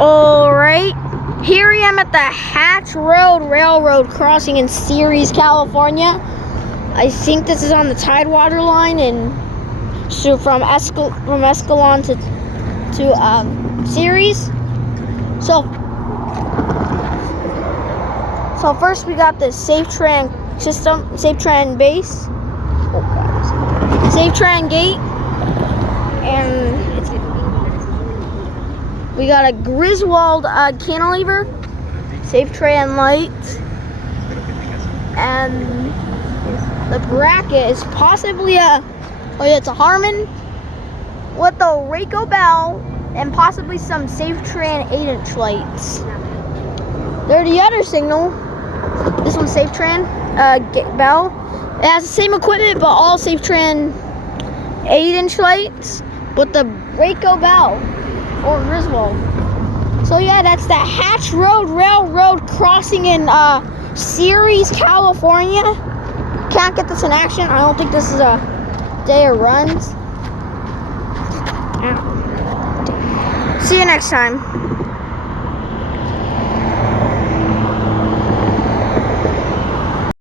Alright, here I am at the Hatch Road Railroad crossing in Ceres, California. I think this is on the Tidewater line, and so from Escalon to Ceres. So first we got the SafeTran system, SafeTran base, SafeTran gate, and we got a Griswold cantilever, SafeTran light, and the bracket is possibly it's a Harman with a Rayco bell and possibly some SafeTran 8-inch lights. There's the other signal. This one's SafeTran bell. It has the same equipment, but all SafeTran 8-inch lights with the Rayco bell or Griswold. So yeah, that's the Hatch Road Railroad crossing in Ceres, California. Can't get this in action. I don't think this is a day of runs. See you next time.